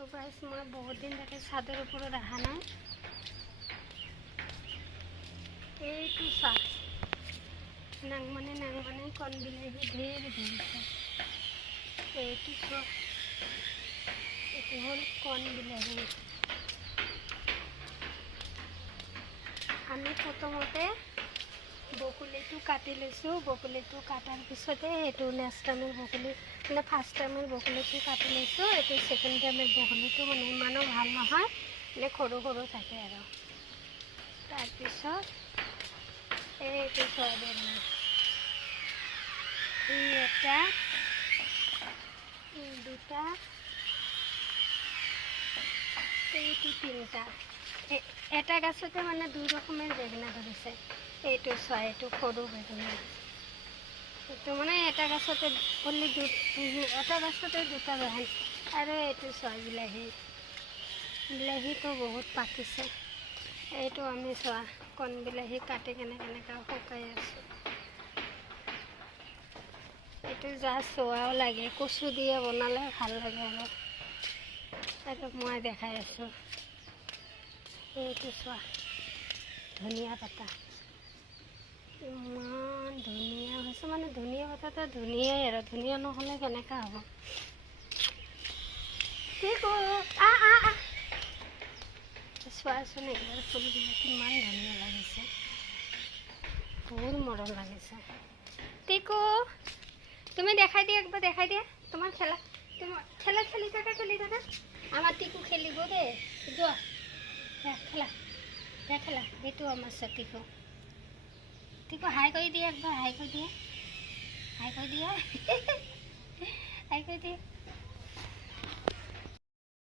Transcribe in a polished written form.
তো গাইস মই বহুত দিন থেকে ছাদেৰ উপৰে ৰাখা নাই। এইটো চা নাংমানে কণ বিলাহী ঢেৰ ধৰিছে। এইটো চোৱা, এইটো হ'ল কণ বিলাহী। আমি প্ৰথমতে বকুলিটো কাটি লৈছোঁ। বকুলিটো কাটাৰ পিছতে এইটো নেক্সট টাইমৰ বকুলি মানে ফাৰ্ষ্ট টাইমৰ বকুলিটো কাটি লৈছোঁ। এইটো ছেকেণ্ড টাইমৰ বকুলিটো মানে ইমানো ভাল নহয়, মানে সৰু সৰু থাকে আৰু। তাৰপিছত এইটো চয়াবিন এটা দুটা এইটো তিনিটা। এটা গাছতে মানে দুই ৰকমেৰ বেঙেনা ধৰেছে। এইটো চোৱা, এইটো সৰু বেঙেনা। এইটো মানে এটা গাছতে অনলি এটা গাছতে দুটা বেঙেনা। আৰু এইটো চোৱা বিলাহী। বিলাহীটো বহুত পাকিছে। এইটো আমি চোৱা কণ বিলাহী কাটি কেনেকৈ শুকাই আছোঁ। এইটো জাষ্ট চোৱাও লাগে, কচু দিয়ে বনালে ভাল লাগে আৰু মই দেখাই আছোঁ। এইটো চোৱা ধনিয়া পাতা, ইমান ধুনীয়া হৈছে। মানে ধনিয়া পাতাটো ধুনীয়াই আৰু, ধুনীয়া নহ'লে কেনেকৈ হ'ব। চোৱাচোন এইবাৰ ফুলবিলাক কিমান ধুনীয়া লাগিছে, বহুত মৰম লাগিছে। টিকু তুমি দেখাই দিয়া, একবাৰ দেখাই দিয়া তোমাৰ খেলা। তোমাৰ খেলা খেলি থাকা। আমাৰ টিকু খেলিব দে, যোৱা খেলা খেলা। এইটো আমাৰ টিকু। টিকু হাই কৰে দিয়ে, একবাৰ হাই কৰে দিয়ে, হাই কৰে দিয়ে, হাই কৰে দিয়ে।